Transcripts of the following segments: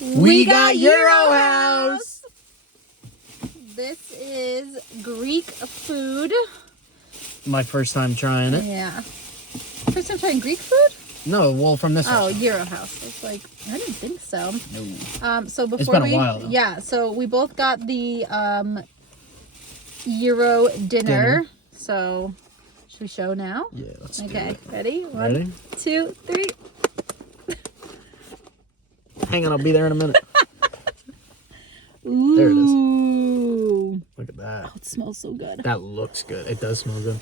We got Euro House. This is Greek food. My first time trying it. Yeah. First time trying Greek food? No, well, from this Oh, restaurant. Euro House. It's like, I didn't think so. No. So before It's been a while, though. Yeah, so we both got the Euro dinner. So, should we show now? Yeah, let's do Okay, it. ready? Ready? 1, 2, 3. Hang on, I'll be there in a minute. Ooh. There it is. Look at that. Oh, it smells so good. That looks good. It does smell good.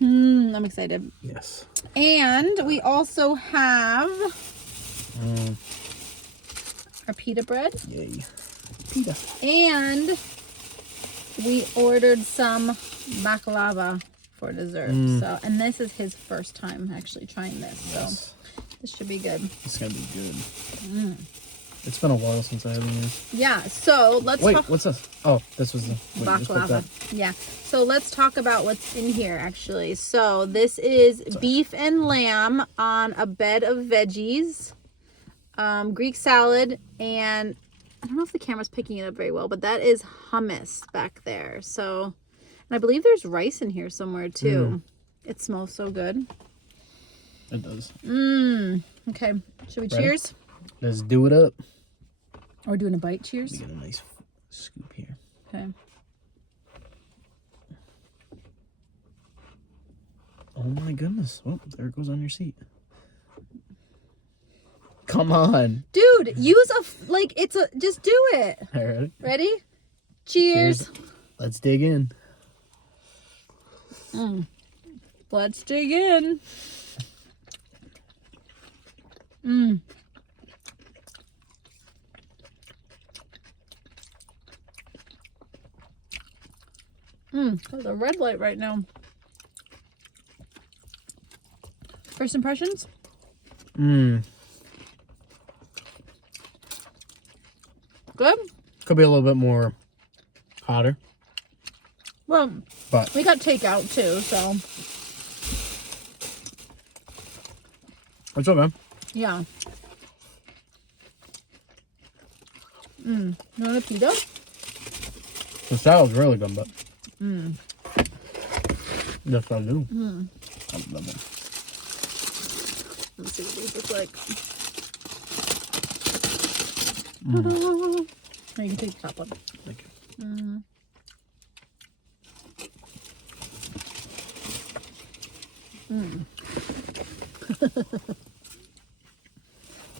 I'm excited. Yes. And we also have our pita bread. Yay. Pita. And we ordered some baklava for dessert. So, and this is his first time actually trying this. So this should be good. It's gonna be good. It's been a while since I had one of these. Yeah. So let's Wait, talk. what's this? Oh, this was the Baklava. Yeah. So let's talk about what's in here actually. So this is beef and lamb on a bed of veggies, Greek salad, and I don't know if the camera's picking it up very well, but that is hummus back there. So, and I believe there's rice in here somewhere too. It smells so good. It does. Okay. Should we Ready? cheers? Let's do it up. Or doing a bite cheers? We get a nice scoop here. Okay. Oh my goodness. Well, there it goes on your seat. Come on. Dude, use just do it. All right. Ready? Cheers. Let's dig in. Let's dig in. There's a red light right now. First impressions? Mmm. Good? Could be a little bit more hotter. Well, But we got takeout too, so it's okay. yeah. You want a pita? The salad's really good, but yes, I do. I love it. Let's see what these look like. Oh, you can take the top one. Thank you.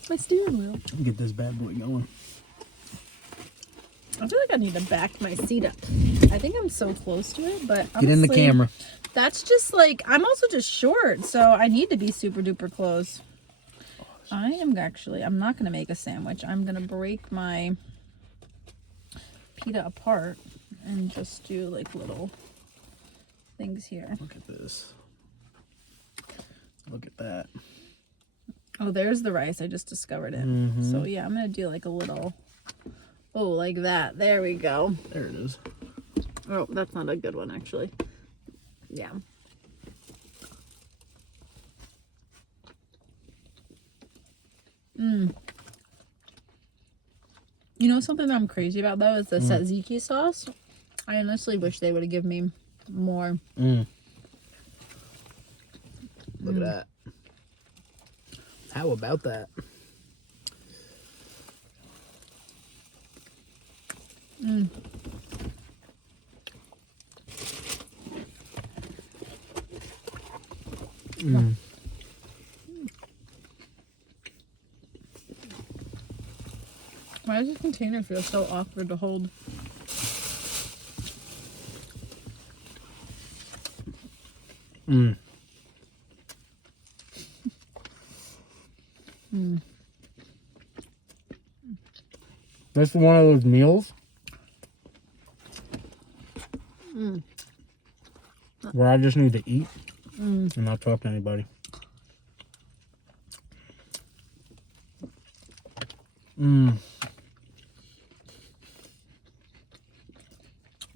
My steering wheel. Get this bad boy going. I feel like I need to back my seat up. I think I'm so close to it, but Get in the honestly, camera. That's just like, I'm also just short, so I need to be super duper close. I'm not going to make a sandwich. I'm going to break my pita apart and just do like little things here. Look at this. Look at that. Oh, there's the rice. I just discovered it. So yeah, I'm going to do like a little, oh, like that. There we go. There it is. Oh, that's not a good one actually. Yeah. You know something that I'm crazy about though is the tzatziki sauce. I honestly wish they would have given me more. Look at that. How about that? Why does this container feel so awkward to hold? This is one of those meals where I just need to eat and not talk to anybody.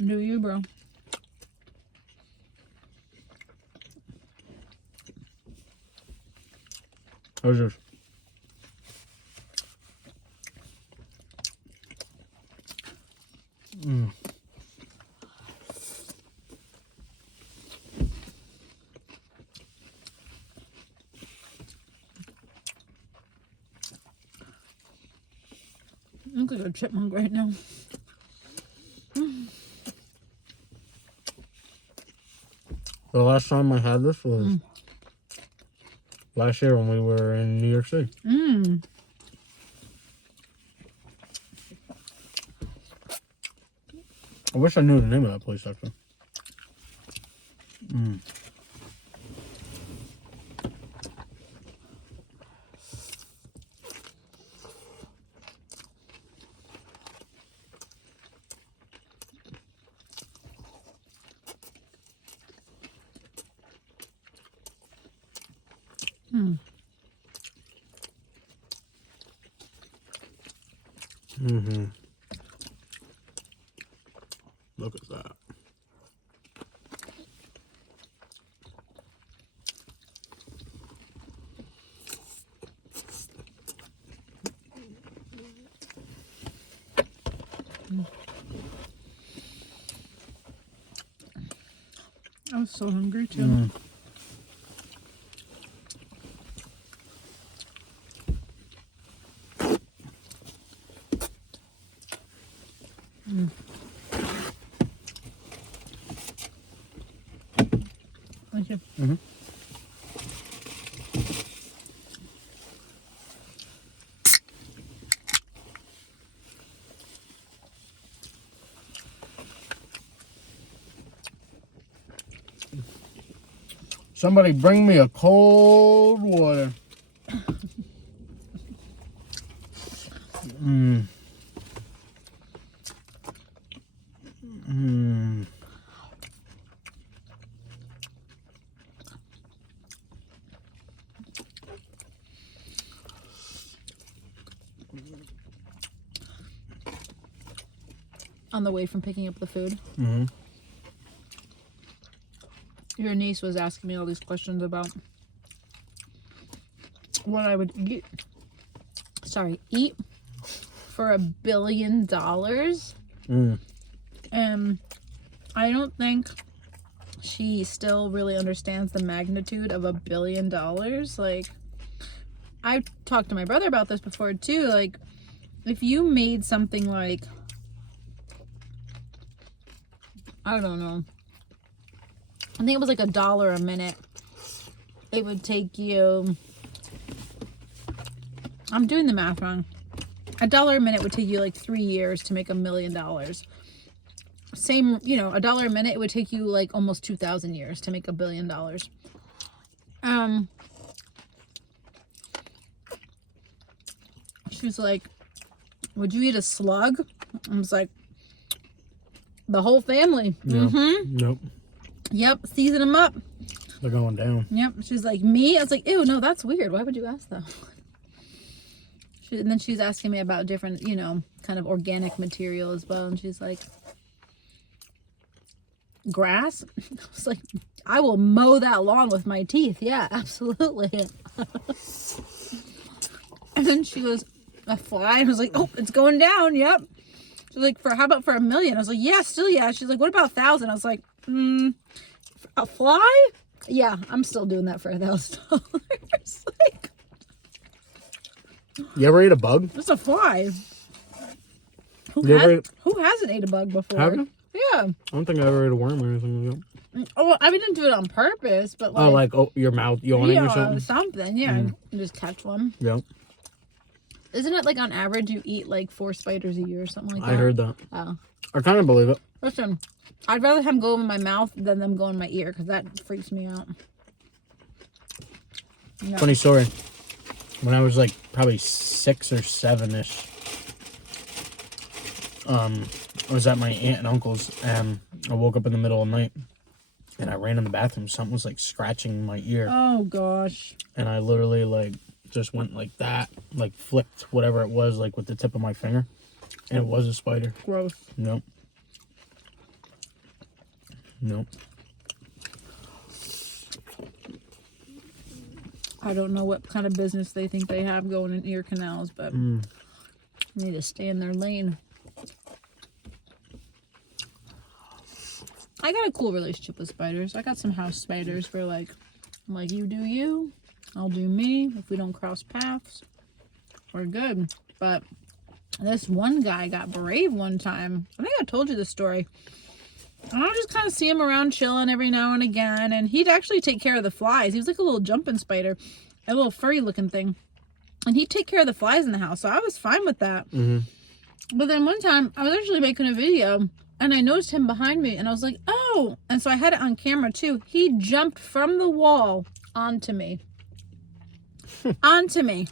Do you, bro? How's yours? Mm. I look like a chipmunk right now. The last time I had this was last year when we were in New York City. Mmm. I wish I knew the name of that place, actually. Mm. Mm-hmm. Look at that. I was so hungry too. Mm. Thank you. Mm-hmm. Somebody bring me a cold water. Mm. Mm. On the way from picking up the food, Mm-hmm. your niece was asking me all these questions about what I would eat. Eat for $1 billion. Mm. And I don't think she still really understands the magnitude of $1 billion. Like, I've talked to my brother about this before too. Like, if you made something like, I don't know, I think it was like $1 a minute, it would take you, I'm doing the math wrong, $1 a minute would take you like 3 years to make $1 million. Same, you know, $1 a minute, it would take you like almost 2,000 years to make $1 billion. She was like, would you eat a slug? I was like, the whole family. Yeah. Mm-hmm. Nope. Yep, season them up. They're going down. Yep. She's like, me? I was like, ew, no, that's weird. Why would you ask that? And then she's asking me about different, you know, kind of organic material as well. And she's like, grass? I was like, I will mow that lawn with my teeth. Yeah, absolutely. And then she goes, a fly? And I was like, oh, it's going down. Yep. She's like, how about for $1 million? I was like, yeah, still yeah. She's like, what about 1,000? I was like, a fly? Yeah, I'm still doing that for $1,000. Like, You ever ate a bug? it's a fly. Who hasn't ate a bug before? Have you? Yeah. I don't think I ever ate a worm or anything like that. Oh, I didn't do it on purpose, but like, your mouth yawning or something? something. Yeah, and just catch one. Yeah. Isn't it like on average you eat like 4 spiders a year or something like that? I heard that. Oh. I kind of believe it. Listen, I'd rather them go in my mouth than them go in my ear because that freaks me out. Yeah. Funny story. When I was like probably 6 or 7-ish, I was at my aunt and uncle's, and I woke up in the middle of the night, and I ran in the bathroom. Something was like scratching my ear, Oh gosh. and I literally like just went like that, like flicked whatever it was like with the tip of my finger, and it was a spider. Gross. Nope. Nope. I don't know what kind of business they think they have going in ear canals, but they need to stay in their lane. I got a cool relationship with spiders. I got some house spiders where I'm like, you do you, I'll do me. If we don't cross paths, we're good. But this one guy got brave one time. I think I told you this story. And I would just kind of see him around chilling every now and again. And he'd actually take care of the flies. He was like a little jumping spider, a little furry looking thing. And he'd take care of the flies in the house. So I was fine with that. But then one time I was actually making a video and I noticed him behind me and I was like, oh. And so I had it on camera too. He jumped from the wall onto me. Onto me.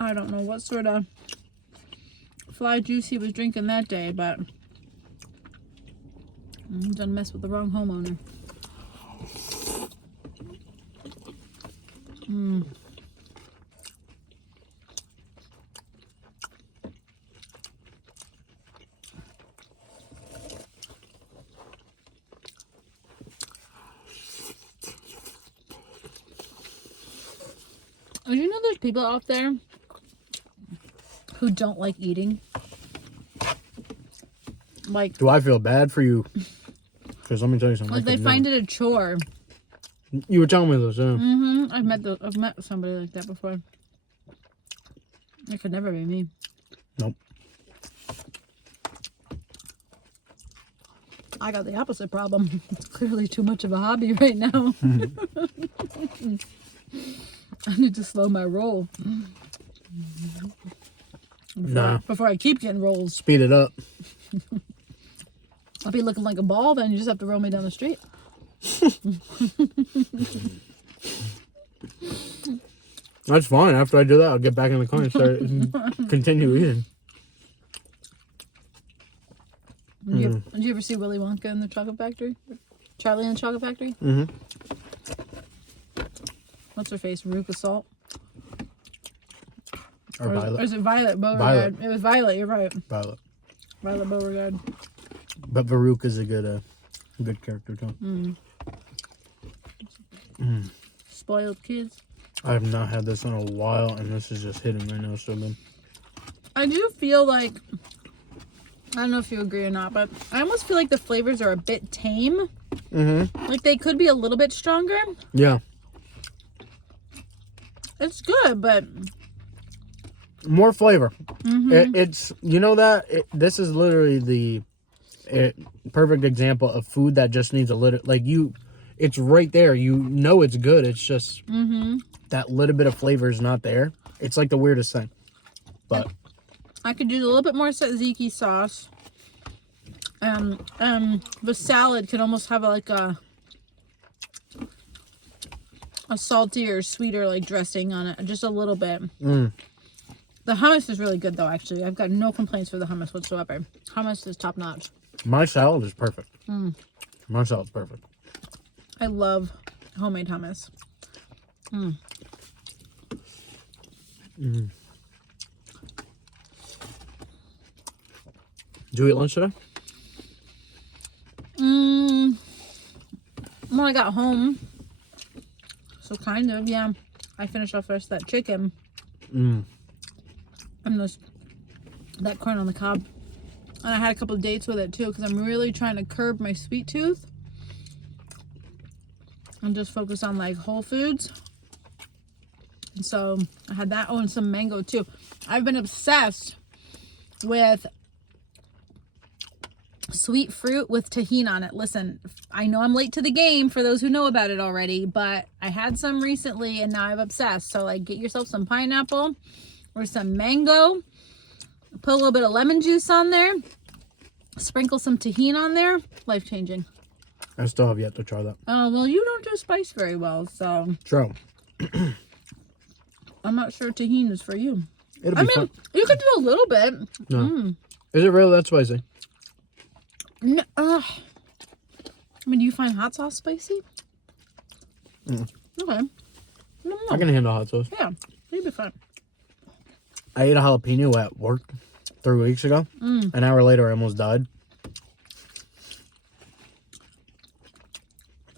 I don't know what sort of fly juice he was drinking that day, but done mess with the wrong homeowner. Did you know there's people out there who don't like eating? Like, do I feel bad for you? Because let me tell you something. like they find it a chore. You were telling me this, yeah. I've met somebody like that before. It could never be me. Nope. I got the opposite problem. It's clearly too much of a hobby right now. I need to slow my roll. Before I keep getting rolls. Speed it up. I'll be looking like a ball, then you just have to roll me down the street. That's fine. After I do that, I'll get back in the car and start continue eating. Did you ever see Willy Wonka in the Chocolate Factory? Charlie in the Chocolate Factory? What's her face? Veruca Salt? Or Violet. Or is it Violet Beauregard? Violet. It was Violet, you're right. Violet. Violet Beauregard. But Veruca's a good character too. Spoiled kids. I have not had this in a while, and this is just hitting right now so good. I do feel like, I don't know if you agree or not, but I almost feel like the flavors are a bit tame. Like they could be a little bit stronger. Yeah. It's good, but more flavor. It's, you know that? This is literally the perfect example of food that just needs a little, it's right there. You know it's good. It's just that little bit of flavor is not there. It's like the weirdest thing. But I could use a little bit more tzatziki sauce. The salad could almost have like a saltier, sweeter dressing on it, just a little bit. The hummus is really good though. Actually, I've got no complaints for the hummus whatsoever. Hummus is top notch. my salad is perfect. My salad's perfect. I love homemade hummus. Did you eat lunch today? When I got home, so kind of, yeah. I finished off the rest of that chicken. And that corn on the cob. And I had a couple of dates with it too, because I'm really trying to curb my sweet tooth and just focus on whole foods. And so I had that. Oh, and some mango too. I've been obsessed with sweet fruit with tahini on it. Listen, I know I'm late to the game for those who know about it already, but I had some recently and now I'm obsessed. So get yourself some pineapple or some mango, put a little bit of lemon juice on there, sprinkle some tahini on there. Life-changing. I still have yet to try that. Oh, well, you don't do spice very well, so True. I'm not sure tahini is for you. It'll be fun. You could do a little bit. No. Is it really that spicy? No, do you find hot sauce spicy? Okay. No. I can handle hot sauce. Yeah, you'd be fine. I ate a jalapeno at work 3 weeks ago. An hour later, I almost died.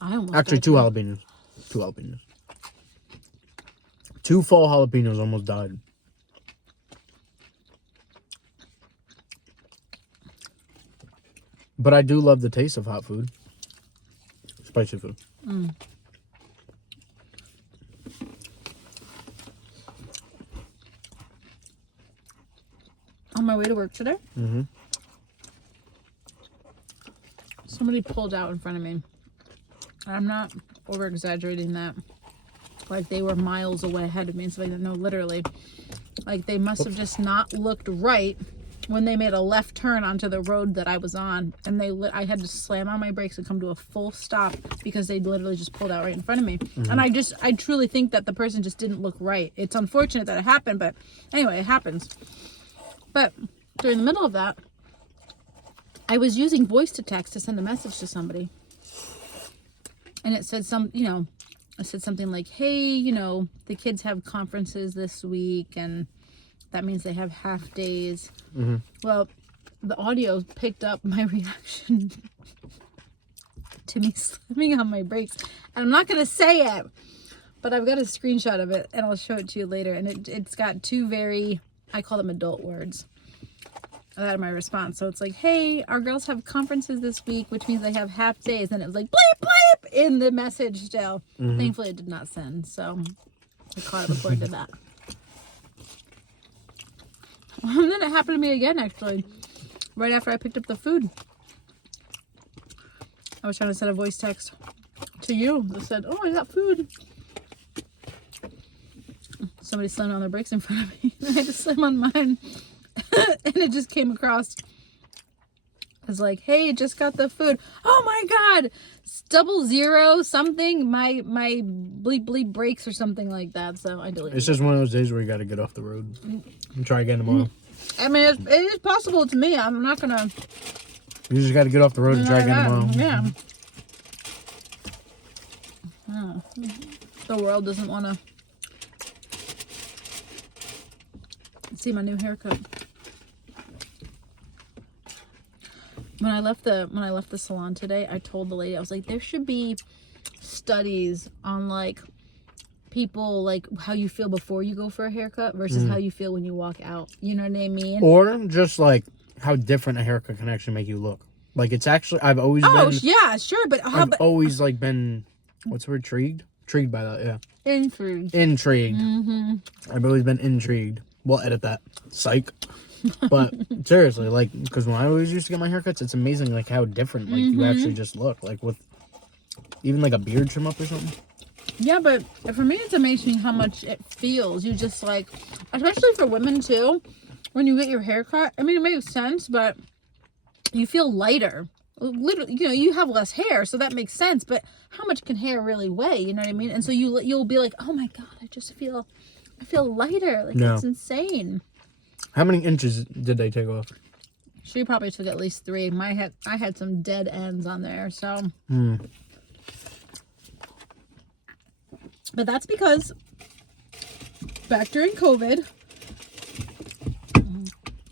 I almost Actually, died. 2 jalapenos. 2 jalapenos. 2 fall jalapenos almost died. But I do love the taste of hot food. Spicy food. On my way to work today, somebody pulled out in front of me. I'm not over exaggerating that. Like they were miles away ahead of me and stuff like that. No, literally. Like they must have just not looked right when they made a left turn onto the road that I was on. And I had to slam on my brakes and come to a full stop because they literally just pulled out right in front of me. And I truly think that the person just didn't look right. It's unfortunate that it happened, but anyway, it happens. But during the middle of that, I was using voice to text to send a message to somebody. And it said I said something like, hey, the kids have conferences this week and that means they have half days. Well, the audio picked up my reaction to me slamming on my brakes. And I'm not going to say it, but I've got a screenshot of it and I'll show it to you later. And it's got 2 very, I call them adult words. That are my response. So it's like, hey, our girls have conferences this week, which means they have half days. And it was like, bleep, bleep, in the message still. Thankfully, it did not send. So I caught it before it did that. And then it happened to me again, actually. Right after I picked up the food. I was trying to send a voice text to you that said, oh, I got food. Somebody slammed on their brakes in front of me. I had to slam on mine. And it just came across as like, hey, just got the food. Oh my God, 00 something. My bleep bleep breaks or something like that. So I deleted it. It's just one of those days where you got to get off the road and try again tomorrow. I mean, it is possible to me. I'm not gonna. You just got to get off the road and try again tomorrow. Yeah. Oh, the world doesn't want to see my new haircut. When I left the salon today, I told the lady, I was like, there should be studies on like people, like how you feel before you go for a haircut versus how you feel when you walk out. You know what I mean? Or just like how different a haircut can actually make you look. Like it's actually, I've always been. Oh yeah, sure, but I've always like been, what's the word? Intrigued by that, yeah. Intrigued. I've always been intrigued. We'll edit that. Psych. But seriously, like, because when I always used to get my haircuts, it's amazing like how different like you actually just look, like with even like a beard trim up or something. Yeah, but for me, it's amazing how much it feels. You just like, especially for women too, when you get your haircut. I mean, it makes sense, but you feel lighter. Literally, you have less hair, so that makes sense. But how much can hair really weigh? You know what I mean? And so you'll be like, oh my God, I feel lighter. Like it's insane. How many inches did they take off? She probably took at least 3. I had some dead ends on there, so. But that's because back during COVID,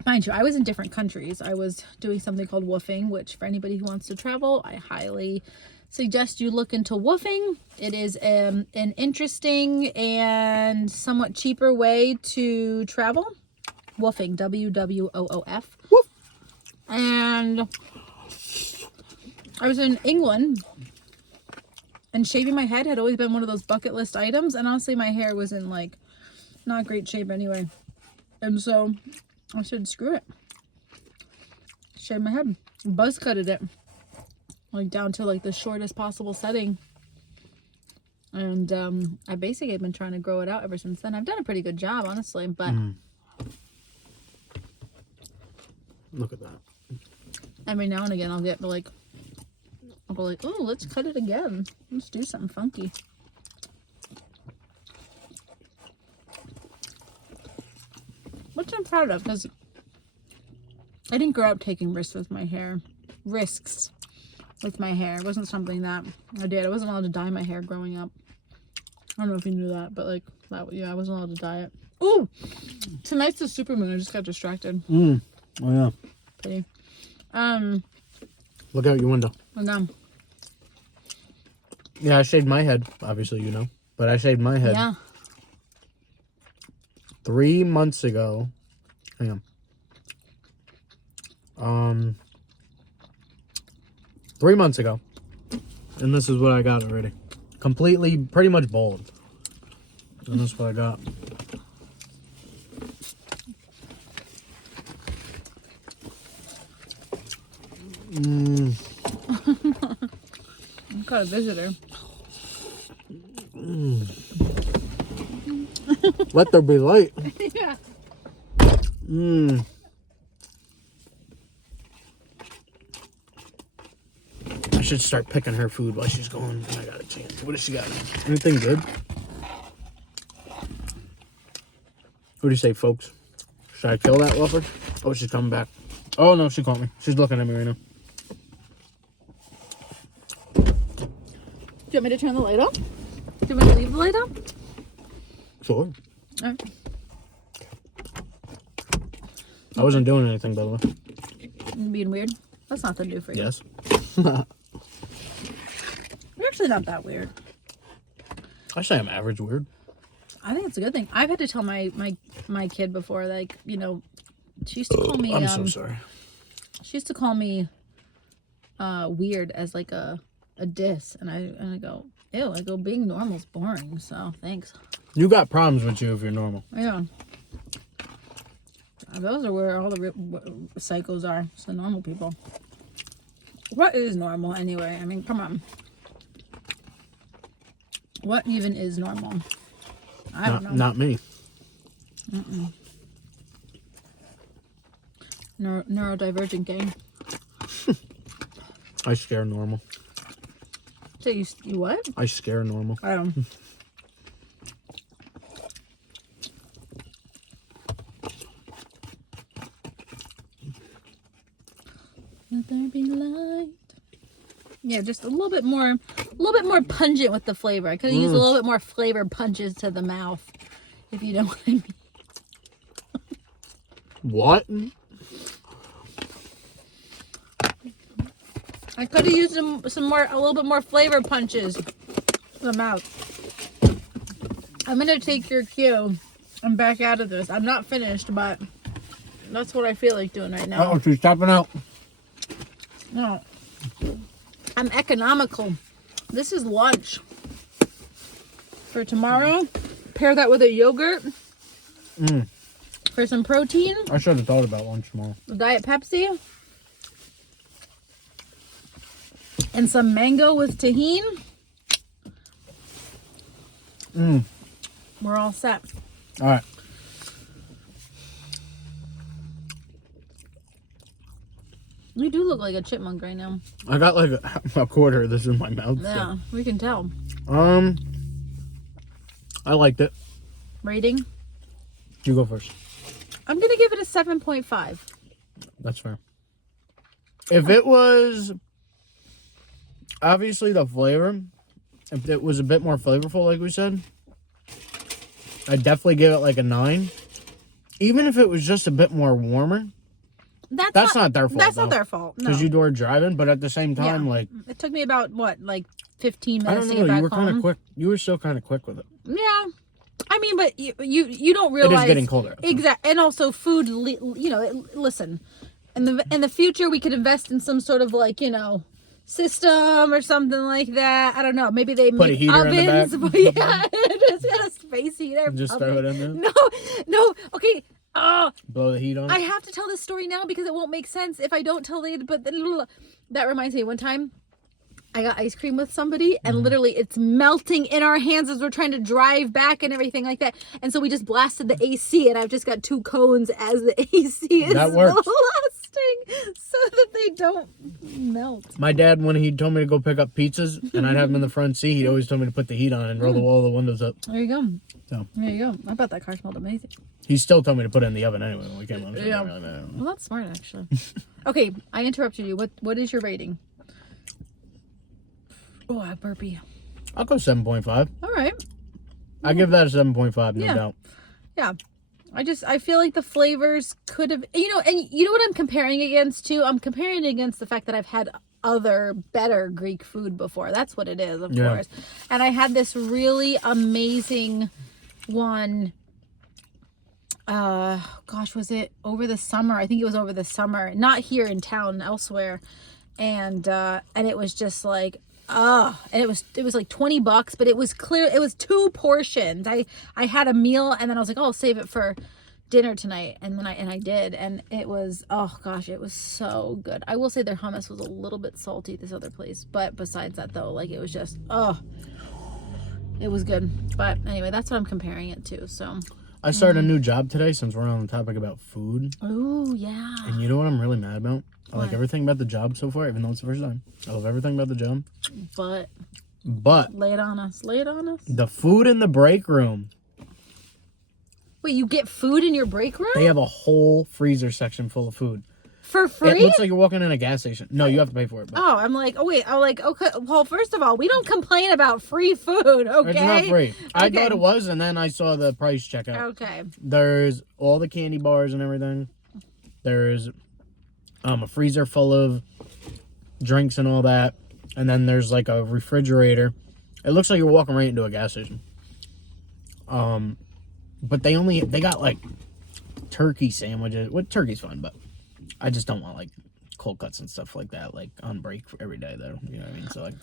mind you, I was in different countries. I was doing something called woofing, which for anybody who wants to travel, I highly suggest you look into woofing. It is an interesting and somewhat cheaper way to travel. Woofing, WWOOF. Woof. And I was in England, and shaving my head had always been one of those bucket list items. And honestly, my hair was in like not great shape anyway. And so I said, screw it. Shave my head. Buzz cutted it. Like down to like the shortest possible setting. And I basically have been trying to grow it out ever since then. I've done a pretty good job, honestly, but look at that. Every now and again I'll go like, oh, let's cut it again. Let's do something funky. Which I'm proud of, because I didn't grow up taking risks with my hair. It wasn't something that I did. I wasn't allowed to dye my hair growing up. I don't know if you knew that, but like that, yeah, I wasn't allowed to dye it. Ooh, tonight's the supermoon. I just got distracted. Oh yeah. Pretty. Look out your window. No. Yeah, I shaved my head. Obviously, but I shaved my head. Yeah. 3 months ago. Hang on. 3 months ago. And this is what I got already. Completely, pretty much boiled. And that's what I got. I've got a visitor. Let there be light. Yeah. I should start picking her food while she's going. I got a chance. What does she got? Anything good? What do you say, folks? Should I kill that whopper? Oh, she's coming back. Oh, no, she caught me. She's looking at me right now. Do you want me to turn the light off? Do you want me to leave the light on? Sure. All right. I wasn't doing anything, by the way. You being weird? That's nothing new for you. Yes. You're actually not that weird. I say I'm average weird. I think it's a good thing. I've had to tell my kid before, like, you know, she used to call me. I'm so sorry. She used to call me weird as like a diss, and I go, ew. I go, being normal's boring. So thanks. You got problems with you if you're normal. Yeah. Those are where all the psychos are. It's the normal people. What is normal anyway? I mean, come on. What even is normal? I don't know. Not me. Neurodivergent gang. I scare normal. So you what? I scare normal. I don't. Let there be light. Yeah, just a little bit more pungent with the flavor. I could have used a little bit more flavor punches to the mouth, if you know what I mean. What? I could have used a little bit more flavor punches to the mouth. I'm gonna take your cue and back out of this. I'm not finished, but that's what I feel like doing right now. Oh, she's tapping out. No. I'm economical. This is lunch. For tomorrow, pair that with a yogurt. For some protein. I should have thought about lunch tomorrow. Diet Pepsi. And some mango with tahini. We're all set. All right. You do look like a chipmunk right now. I got like a quarter of this in my mouth. Yeah, we can tell. I liked it. Rating? You go first. I'm going to give it a 7.5. That's fair. If it was obviously the flavor, if it was a bit more flavorful, like we said, I'd definitely give it like a 9. Even if it was just a bit more warmer. That's not their fault. That's not their fault. No. Because you were driving, but at the same time, like it took me about like 15 minutes I don't to know. get back You were kind home. of quick. You were still kind of quick with it. Yeah, I mean, but you don't realize It is getting colder. Exactly, and also food. You know, listen. In the future, we could invest in some sort of like system or something like that. I don't know. Maybe they put make a heater ovens. in the back. Yeah, just got a space heater. Just throw it in there. No. Okay. Oh, blow the heat on. I have to tell this story now because it won't make sense if I don't tell it. But that reminds me, one time I got ice cream with somebody and literally it's melting in our hands as we're trying to drive back and everything like that. And so we just blasted the AC and I've just got 2 cones as the AC is That works. blasting so that they don't melt. My dad, when he told me to go pick up pizzas and I'd have him in the front seat, he always told me to put the heat on and roll all the windows up. There you go. So There you go. I bet that car smelled amazing. he still told me to put it in the oven anyway when we came home. Yeah. Well, that's smart actually. Okay, I interrupted you. What is your rating? Oh, I burpee. I'll go 7.5. All right. I give that a 7.5, no doubt. Yeah. I feel like the flavors could have, and you know what I'm comparing against too? I'm comparing it against the fact that I've had other better Greek food before. That's what it is, of course. And I had this really amazing one gosh, was it over the summer? I think it was over the summer, not here in town, elsewhere. And it was just like, and it was like $20, but it was clear, it was 2 portions. I had a meal, and then I was like, oh, I'll save it for dinner tonight, and then I did, and it was, oh gosh, it was so good. I will say their hummus was a little bit salty, this other place, but besides that though, like, it was just, it was good. But anyway, that's what I'm comparing it to. So I started a new job today, since we're on the topic about food. oh yeah. And you know what I'm really mad about? I like everything about the job so far, even though it's the first time. I love everything about the job. But lay it on us. The food in the break room. Wait, you get food in your break room? They have a whole freezer section full of food. For free? It looks like you're walking in a gas station. No, you have to pay for it. But oh, I'm like, okay. Well, first of all, we don't complain about free food, okay? it's not free. I thought it was, and then I saw the price checkout. Okay. There's all the candy bars and everything. There's a freezer full of drinks and all that. And then there's like a refrigerator. It looks like you're walking right into a gas station. But they got like turkey sandwiches. Well, turkey's fun, but I just don't want like cold cuts and stuff like that, like on break for every day though. You know what I mean? So like,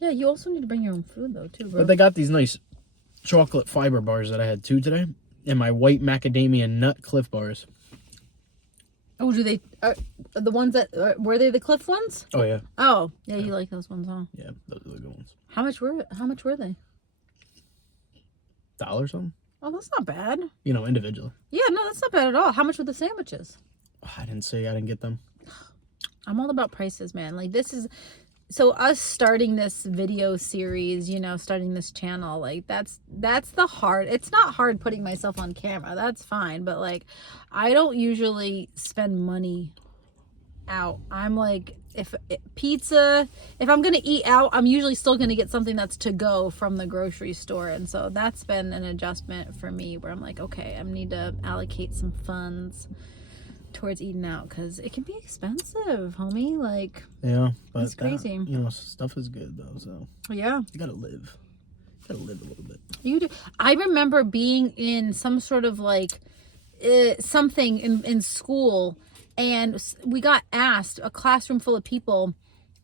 yeah, you also need to bring your own food though too, bro. but they got these nice chocolate fiber bars that I had 2 today, and my white macadamia nut Cliff bars. Oh, do they the ones that were they the Cliff ones? Oh yeah. Oh yeah, you like those ones, huh? Yeah, those are the good ones. How much were they? $1 something. Oh, that's not bad. You know, individually. Yeah, no, that's not bad at all. How much were the sandwiches? I didn't say I didn't get them. I'm all about prices, man. Like, this is, so us starting this video series, you know, starting this channel, like, that's the hard, it's not hard putting myself on camera. That's fine. But like, I don't usually spend money out. I'm like, if I'm gonna eat out, I'm usually still gonna get something that's to go from the grocery store. And so that's been an adjustment for me, where I'm like, okay, I need to allocate some funds towards eating out, because it can be expensive, homie. Like, yeah, but it's crazy. You know, stuff is good though, so yeah, you gotta live. You gotta live a little bit. You do. I remember being in some sort of like something in school, and we got asked, a classroom full of people,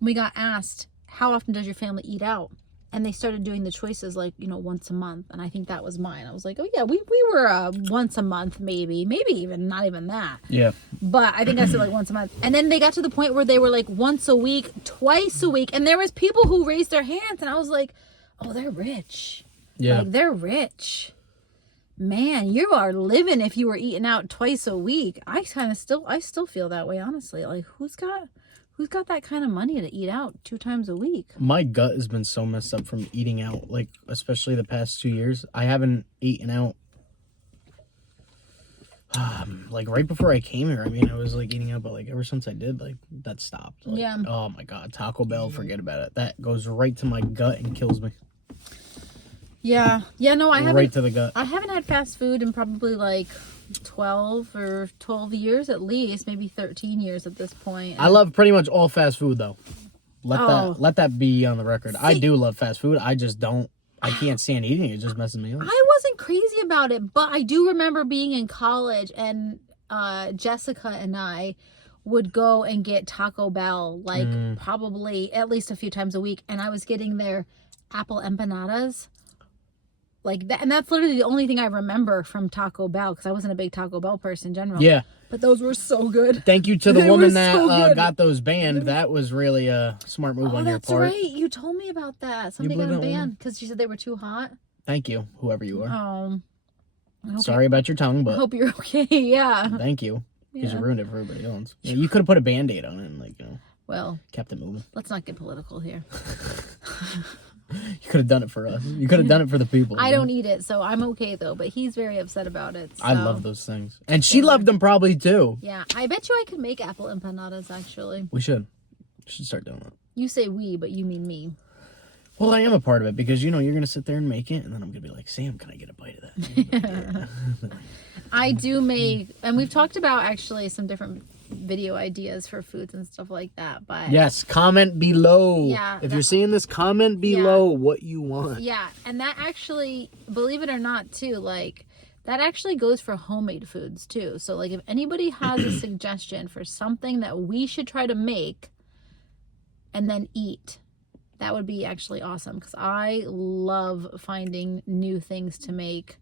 we got asked, how often does your family eat out? And they started doing the choices like, you know, once a month. And I think that was mine. I was like, oh yeah, we were once a month, maybe even not even that. Yeah. But I think I said like once a month. And then they got to the point where they were like once a week, twice a week. And there was people who raised their hands, and I was like, oh, they're rich. Yeah. Like, they're rich. Man, you are living if you were eating out twice a week. I still feel that way, honestly. Like, who's got that kind of money to eat out 2 times a week? My gut has been so messed up from eating out, like, especially the past 2 years. I haven't eaten out, like, right before I came here. I mean, I was, like, eating out, but, like, ever since I did, like, that stopped. Like, yeah. Oh, my God. Taco Bell, forget about it. That goes right to my gut and kills me. Yeah. Yeah, no, I haven't. Right to the gut. I haven't had fast food in probably, like, 12 years at least, maybe 13 years at this point. I love pretty much all fast food though. Let that be on the record. See, I do love fast food. I can't stand eating it. It just messes me up. I wasn't crazy about it, but I do remember being in college, and Jessica and I would go and get Taco Bell, like probably at least a few times a week, and I was getting their apple empanadas. Like that, and that's literally the only thing I remember from Taco Bell, because I wasn't a big Taco Bell person in general. Yeah. But those were so good. Thank you to the woman that got those banned. That was really a smart move on your part. Oh, that's right. You told me about that. Somebody got them banned because she said they were too hot. Thank you, whoever you are. Oh. Sorry about your tongue, but I hope you're okay. Yeah. Thank you, because you ruined it for everybody else. Yeah, you could have put a Band-Aid on it and, like, you know, well, kept it moving. Let's not get political here. You could have done it for us. You could have done it for the people. I don't eat it, so I'm okay though. But he's very upset about it. So. I love those things, and she loved them probably too. Yeah, I bet you I could make apple empanadas. Actually, we should start doing that. You say we, but you mean me. Well, I am a part of it, because you know you're gonna sit there and make it, and then I'm gonna be like, Sam, can I get a bite of that? I do make, and we've talked about actually some different video ideas for foods and stuff like that, but yes, comment below. Yeah, if you're seeing this, comment below what you want. Yeah, and that actually, believe it or not too, like, That actually goes for homemade foods too. So like if anybody has a suggestion for something that we should try to make and then eat, that would be actually awesome, because I love finding new things to make.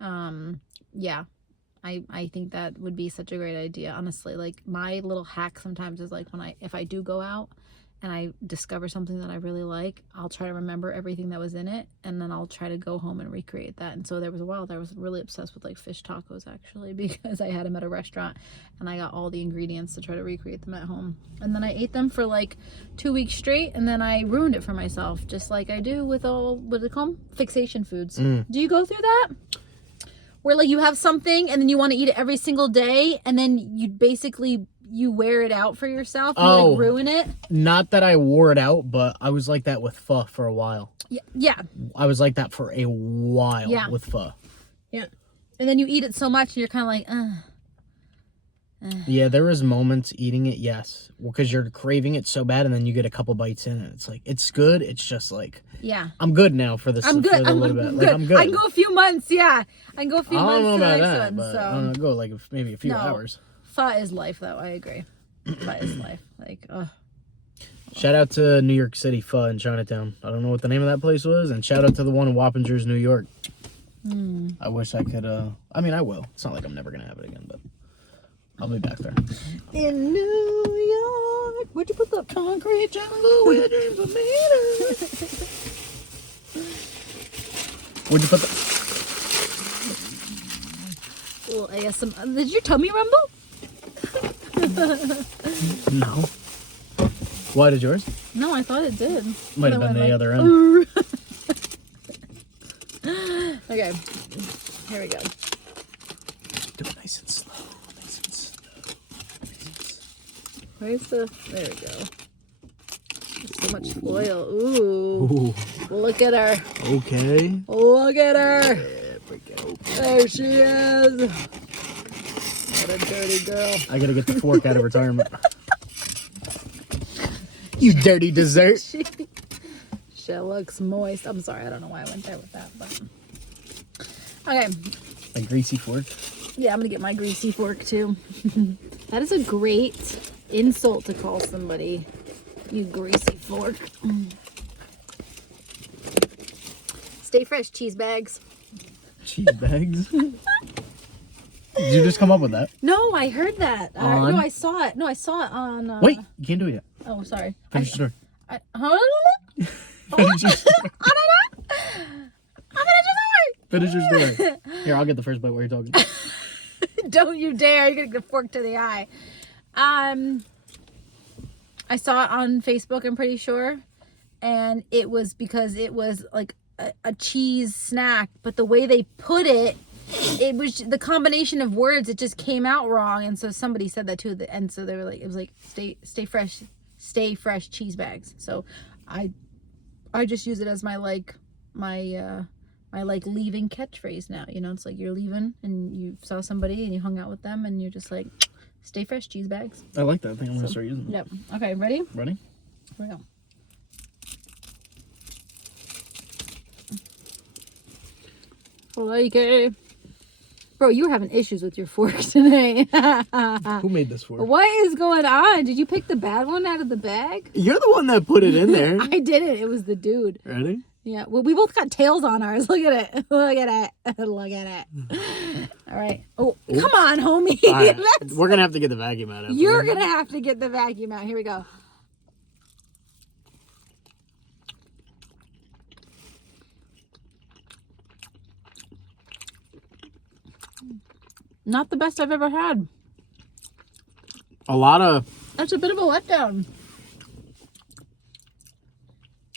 Yeah, I think that would be such a great idea, honestly. Like my little hack sometimes is like if I do go out and I discover something that I really like, I'll try to remember everything that was in it, and then I'll try to go home and recreate that. And so there was a while that I was really obsessed with like fish tacos, actually, because I had them at a restaurant and I got all the ingredients to try to recreate them at home. And then I ate them for like 2 weeks straight, and then I ruined it for myself, just like I do with all, what do they call them? Fixation foods. Do you go through that? Where like you have something and then you want to eat it every single day, and then you basically you wear it out for yourself. You like ruin it. Not that I wore it out, but I was like that with pho for a while. Yeah. I was like that for a while with pho. Yeah. And then you eat it so much and you're kind of like, Yeah, there was moments eating it, yes. Well, because you're craving it so bad, and then you get a couple bites in, and it's like, it's good. It's just like, yeah, I'm good now for this. I'm good. For a little bit. Like, I'm good. I can go a few months. Yeah, I can go a few months. I don't know about to the next that, one, but so. I don't know, go like maybe a few hours. Pho is life, though. I agree. Pho is life. Like, Shout out to New York City Pho in Chinatown. I don't know what the name of that place was, and shout out to the one in Wappingers, New York. I wish I could. I mean, I will. It's not like I'm never gonna have it again, but I'll be back there. In New York, where'd you put the concrete jungle where dreams were made? Where'd you put the? Well, ASMR. Did your tummy rumble? No. Why did yours? No, I thought it did. Might have been the other end. Okay, here we go. Do it nice and slow. Nice and slow. Where's the? There we go. There's so much foil. Ooh. Look at her. Okay. Look at her. There we go. There she is. What a dirty girl. I gotta get the fork out of retirement. You dirty dessert. She looks moist. I'm sorry, I don't know why I went there with that, but okay. A greasy fork. Yeah, I'm gonna get my greasy fork too. That is a great insult to call somebody you greasy fork. Stay fresh, cheese bags. Cheese bags. Did you just come up with that? No, I heard that. No, I saw it. No, I saw it on. Wait, you can't do it yet. Oh, sorry. Finish the story. Finish your story. Here, I'll get the first bite while you're talking. Don't you dare. You're going to get a fork to the eye. I saw it on Facebook, I'm pretty sure. And it was because it was like a cheese snack. But the way they put it, it was the combination of words. It just came out wrong. And so somebody said that too. And so they were like, it was like, stay fresh cheese bags. So I just use it as my my leaving catchphrase now. You know, it's like you're leaving and you saw somebody and you hung out with them and you're just like, stay fresh cheese bags. I like that. I think I'm gonna start using it. Yep. Okay, ready? Ready? Here we go. Like it. Bro, you were having issues with your fork today. Who made this fork? What is going on? Did you pick the bad one out of the bag? You're the one that put it in there. I didn't. It was the dude. Ready? Yeah. Well, we both got tails on ours. Look at it. Look at it. Look at it. All right. Oh, come on, homie. All right. We're going to have to get the vacuum out. You're going to have to get the vacuum out. Here we go. Not the best I've ever had. That's a bit of a letdown.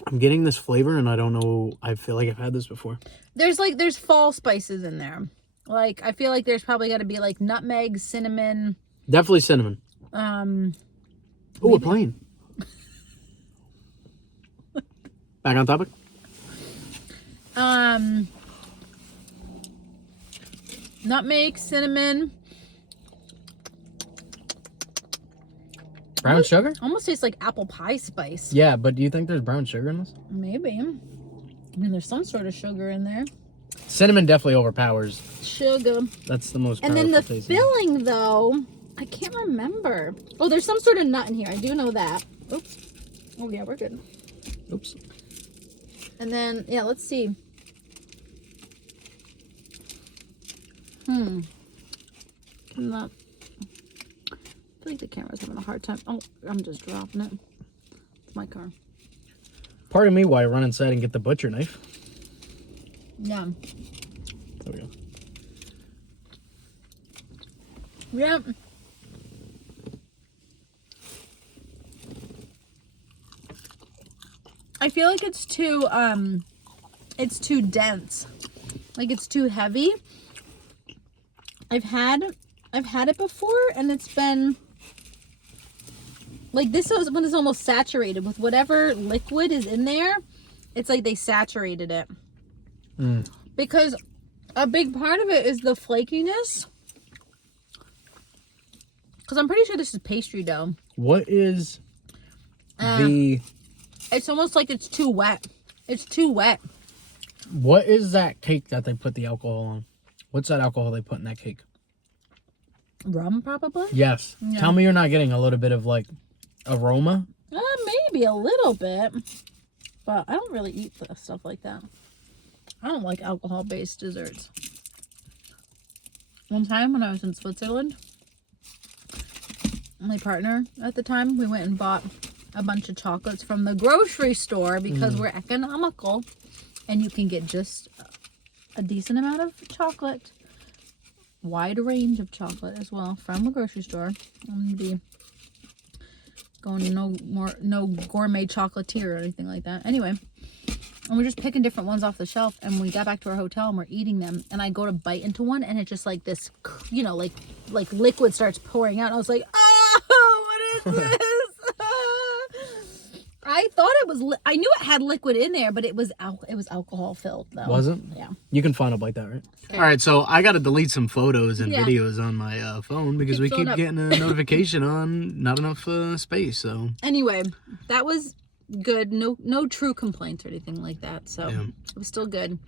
I'm getting this flavor and I don't know. I feel like I've had this before. There's fall spices in there. Like, I feel like there's probably got to be like nutmeg, cinnamon. Definitely cinnamon. Oh, we're playing. Back on topic. Nutmeg, cinnamon. Brown sugar? Almost tastes like apple pie spice. Yeah, but do you think there's brown sugar in this? Maybe. I mean, there's some sort of sugar in there. Cinnamon definitely overpowers. Sugar. That's the most And powerful then the taste. filling, though, I can't remember. Oh, there's some sort of nut in here. I do know that. Oops. Oh, yeah, we're good. Oops. And then, yeah, let's see. Not. I feel like the camera's having a hard time. Oh, I'm just dropping it. It's my car. Pardon me while I run inside and get the butcher knife. Yeah. There we go. Yeah. I feel like it's too dense. Like it's too heavy. I've had it before and it's been like this one is almost saturated with whatever liquid is in there. It's like they saturated it. Because a big part of it is the flakiness. Because I'm pretty sure this is pastry dough. What is the... It's almost like it's too wet. It's too wet. What is that cake that they put the alcohol on? What's that alcohol they put in that cake? Rum, probably? Yes. Yeah. Tell me you're not getting a little bit of, like, aroma? Maybe a little bit. But I don't really eat stuff like that. I don't like alcohol-based desserts. One time when I was in Switzerland, my partner at the time, we went and bought a bunch of chocolates from the grocery store because we're economical and you can get just a decent amount of chocolate, wide range of chocolate as well from a grocery store. I'm gonna be going no gourmet chocolatier or anything like that. Anyway, and we're just picking different ones off the shelf, and we got back to our hotel and we're eating them, and I go to bite into one and it's just like this, you know, like liquid starts pouring out. And I was like, oh, what is this? I thought it was. I knew it had liquid in there, but it was alcohol filled though. Was it? Yeah. You can find it like that, right? Okay. All right, so I got to delete some photos and videos on my phone because we keep getting a notification on not enough space. So anyway, that was good. No true complaints or anything like that. So yeah. It was still good.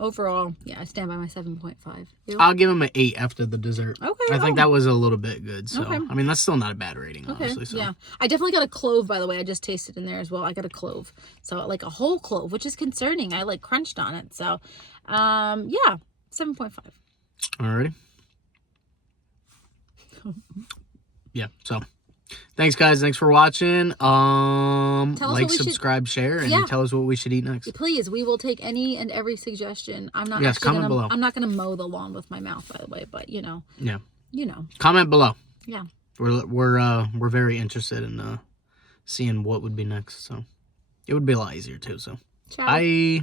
Overall, yeah, I stand by my 7.5. I'll give him an 8 after the dessert. Okay. I think that was a little bit good. So, Okay. I mean, that's still not a bad rating, Okay. honestly. So. Yeah. I definitely got a clove, by the way. I just tasted in there as well. I got a clove. So, like a whole clove, which is concerning. I like crunched on it. So, yeah, 7.5. Alrighty. Yeah, so thanks guys, thanks for watching. Like, subscribe, share, and tell us what we should eat next. Please, we will take any and every suggestion. I'm not comment below. I'm not gonna mow the lawn with my mouth, by the way, but you know. Yeah. You know. Comment below. Yeah. We're very interested in seeing what would be next. So it would be a lot easier too. So Ciao. bye.